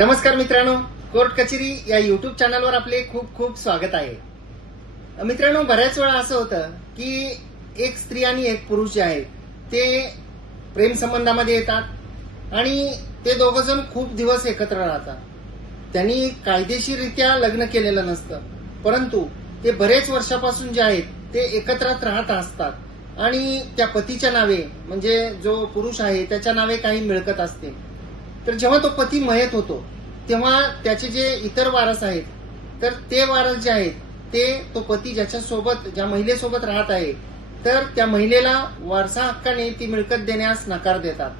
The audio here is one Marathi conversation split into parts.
नमस्कार मित्रांनो कोर्ट कचेरी या युट्यूब चॅनलवर आपले खूप खूप स्वागत आहे. मित्रांनो बऱ्याच वेळा असं होतं की एक स्त्री आणि एक पुरुष जे आहेत ते प्रेम संबंधामध्ये येतात आणि ते दोघं जण खूप दिवस एकत्र राहतात. त्यांनी कायदेशीररित्या लग्न केलेलं नसतं परंतु ते बरेच वर्षापासून जे आहेत ते एकत्रात राहत असतात आणि त्या पतीच्या नावे म्हणजे जो पुरुष आहे त्याच्या नावे काही मिळकत असते. तर जेव्हा तो पती मयत होतो तेव्हा त्याचे जे इतर वारस आहेत तर ते वारस जे आहेत ते तो पती ज्याच्या सोबत ज्या महिलेसोबत राहत आहे तर त्या महिलेला वारसा हक्काने ती मिळकत देण्यास नकार देतात.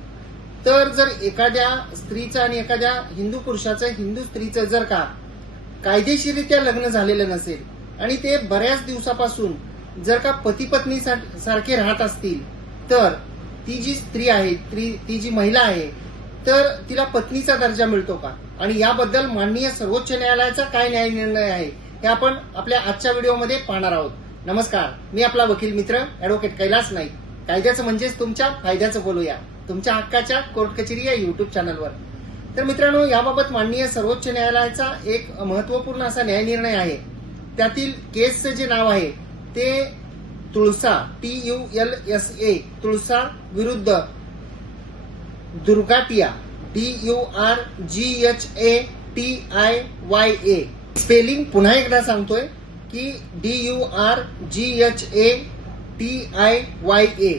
तर जर एखाद्या स्त्रीचं आणि एखाद्या हिंदू पुरुषाचं हिंदू स्त्रीचं जर का कायदेशीररित्या लग्न झालेलं नसेल आणि ते बऱ्याच दिवसापासून जर का पती पत्नी सारखे राहत असतील तर ती जी स्त्री आहे ती जी महिला आहे तर तिला पत्नीचा दर्जा मिळतो का? आणि याबद्दल माननीय सर्वोच्च न्यायालयाचा काय न्याय निर्णय आहे हे आपण आपल्या आजच्या व्हिडिओमध्ये पाहणार आहोत. नमस्कार मी आपला वकील मित्र ऍडव्होकेट कैलास नाईक. कायद्याचं म्हणजेच तुमच्या फायद्याचं बोलूया तुमच्या हक्काच्या कोर्ट कचेरी या युट्यूब चॅनलवर तर मित्रांनो याबाबत माननीय सर्वोच्च न्यायालयाचा एक महत्त्वपूर्ण असा न्याय निर्णय आहे. त्यातील केसचं जे नाव आहे ते Tulsa T U L S A Tulsa विरुद्ध Durghatiya D U R G H A T I Y A spelling पुन्हा एकदा सांगतोय की D U R G H A T I Y A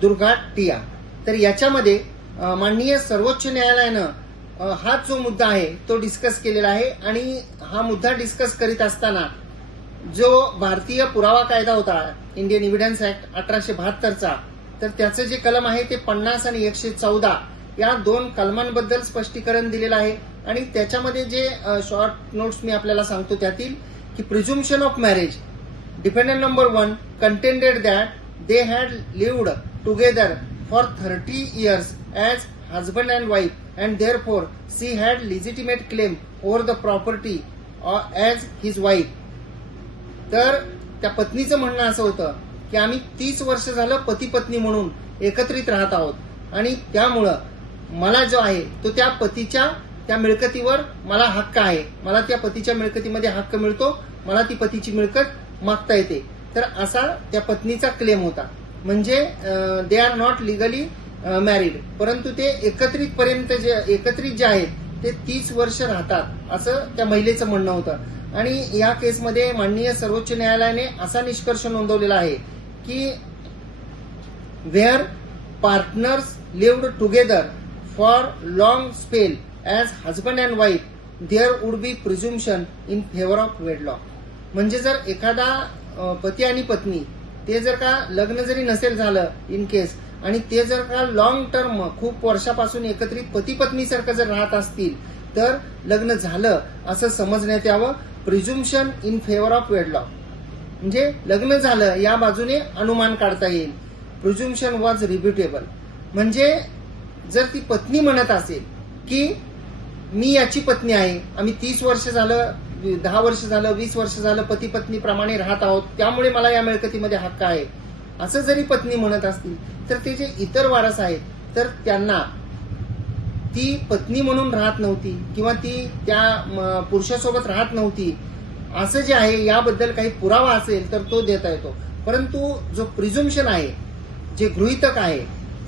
Durghatiya तर याच्यामध्ये माननीय सर्वोच्च न्यायालयानं हा जो मुद्दा आहे तो डिस्कस केलेला आहे आणि हा मुद्दा डिस्कस करीत असताना जो भारतीय पुरावा कायदा होता इंडियन इव्हिडन्स ऍक्ट अठराशे बहात्तरचा तर त्याचं जे कलम आहे ते पन्नास आणि एकशे चौदा या दोन कलमांबद्दल स्पष्टीकरण दिलेलं आहे. आणि त्याच्यामध्ये जे शॉर्ट नोट्स मी आपल्याला सांगतो त्यातील की presumption of marriage dependent number one contended that they had lived together for thirty years as husband and wife and therefore she had legitimate claim over the property as his wife तर त्या पत्नीचं म्हणणं असं होतं की आम्ही तीस वर्ष झालं पती पत्नी म्हणून एकत्रित राहत आहोत. आणि त्यामुळं मला जो आहे तो त्या पतीच्या त्या मिळकतीवर मला हक्क आहे. मला त्या पतीच्या मिळकतीमध्ये हक्क मिळतो मला ती पतीची मिळकत मागता येते. तर असा त्या पत्नीचा क्लेम होता. म्हणजे they are not legally married परंतु ते एकत्रित पर्यंत जे एकत्रित जे आहेत ते तीस वर्ष राहतात असं त्या महिलेचं म्हणणं होतं. आणि या केसमध्ये माननीय सर्वोच्च न्यायालयाने असा निष्कर्ष नोंदवलेला आहे की where partners lived together for long spell as husband and wife there would be presumption in favour of wedlock म्हणजे जर एखादा पती आणि पत्नी ते जर का लग्न जरी नसेल झालं इन केस आणि ते जर का लॉंग टर्म खूप वर्षापासून एकत्रित पती पत्नी सारखं जर राहत असतील तर लग्न झालं असं समजण्यात यावं. Presumption in favour of wedlock म्हणजे लग्न झालं या बाजूने अनुमान काढता येईल. प्रिझ्युम्शन वॉज रिब्युटेबल म्हणजे जर ती पत्नी म्हणत असेल की मी याची पत्नी आहे आम्ही तीस वर्ष झालं दहा वर्ष झालं वीस वर्ष झालं पती पत्नी प्रमाणे राहत आहोत त्यामुळे मला या मिळकतीमध्ये हक्क आहे. असं जरी पत्नी म्हणत असतील तर ते जे इतर वारस आहेत तर त्यांना ती पत्नी म्हणून राहत नव्हती किंवा ती त्या पुरुषासोबत राहत नव्हती असं जे आहे याबद्दल काही पुरावा असेल तर तो देता येतो. परंतु जो प्रिझुम्शन आहे जे गृहितक आहे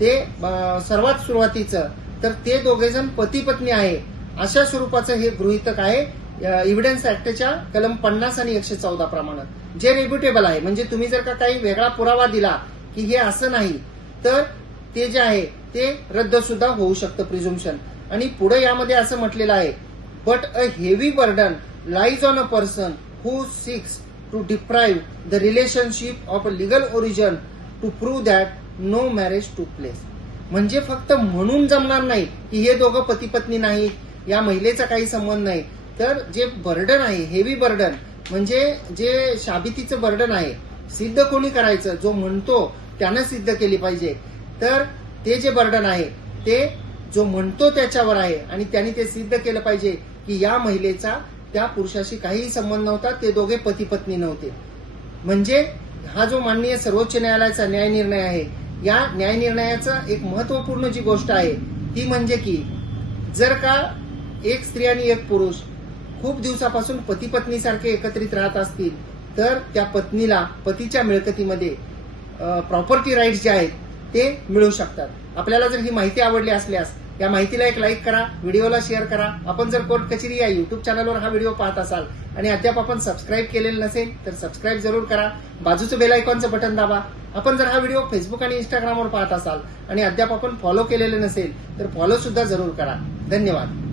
ते सर्वात सुरुवातीचं तर ते दोघे जण पती पत्नी आहे अशा स्वरूपाचं हे गृहितक आहे इव्हिडन्स ऍक्टच्या कलम पन्नास आणि एकशे चौदा प्रमाणे. जे रिब्युटेबल आहे म्हणजे तुम्ही जर का काही वेगळा पुरावा दिला की हे असं नाही तर ते जे आहे ते रद्द सुद्धा होऊ शकतं प्रिझुम्शन आणि पुढे यामध्ये असं म्हटलेलं आहे but a heavy burden lies on a person who seeks to deprive the relationship of a legal origin to prove that no marriage took place म्हणजे फक्त म्हणून जमणार नाही की हे दोघं पती पत्नी नाही या महिलेचा काही संबंध नाही. तर जे बर्डन आहे हेवी बर्डन म्हणजे जे शाबितीचं बर्डन आहे सिद्ध कोणी करायचं? जो म्हणतो त्यानं सिद्ध केली पाहिजे. तर ते जे बर्डन आहे ते जो म्हणतो त्याच्यावर आहे आणि त्यांनी ते सिद्ध केलं पाहिजे की या महिलेचा त्या पुरुषाशी काहीही संबंध नव्हता ते दोघे पती पत्नी नव्हते. म्हणजे हा जो माननीय सर्वोच्च न्यायालयाचा न्याय निर्णय आहे या न्याय निर्णयाचा एक महत्त्वपूर्ण जी गोष्ट आहे ती म्हणजे की जर का एक स्त्री आणि एक पुरुष खूप दिवसापासून पती पत्नी सारखे एकत्रित राहत असतील तर त्या पत्नीला पतीच्या मिळकतीमध्ये प्रॉपर्टी राईट्स जे आहेत ते मिळू शकतात. आपल्याला जर ही माहिती आवडली असल्यास या माहितीला एक लाईक करा व्हिडिओला शेअर करा. आपण जर कोर्ट कचेरी या युट्यूब चॅनलवर हा व्हिडिओ पाहत असाल आणि अद्याप आपण सबस्क्राईब केलेलं नसेल तर सबस्क्राईब जरूर करा. बाजूचं बेल आयकॉनचं बटन दाबा. आपण जर हा व्हिडिओ फेसबुक आणि इंस्टाग्रामवर पाहत असाल आणि अद्याप आपण फॉलो केलेलं नसेल तर फॉलो सुद्धा जरूर करा. धन्यवाद.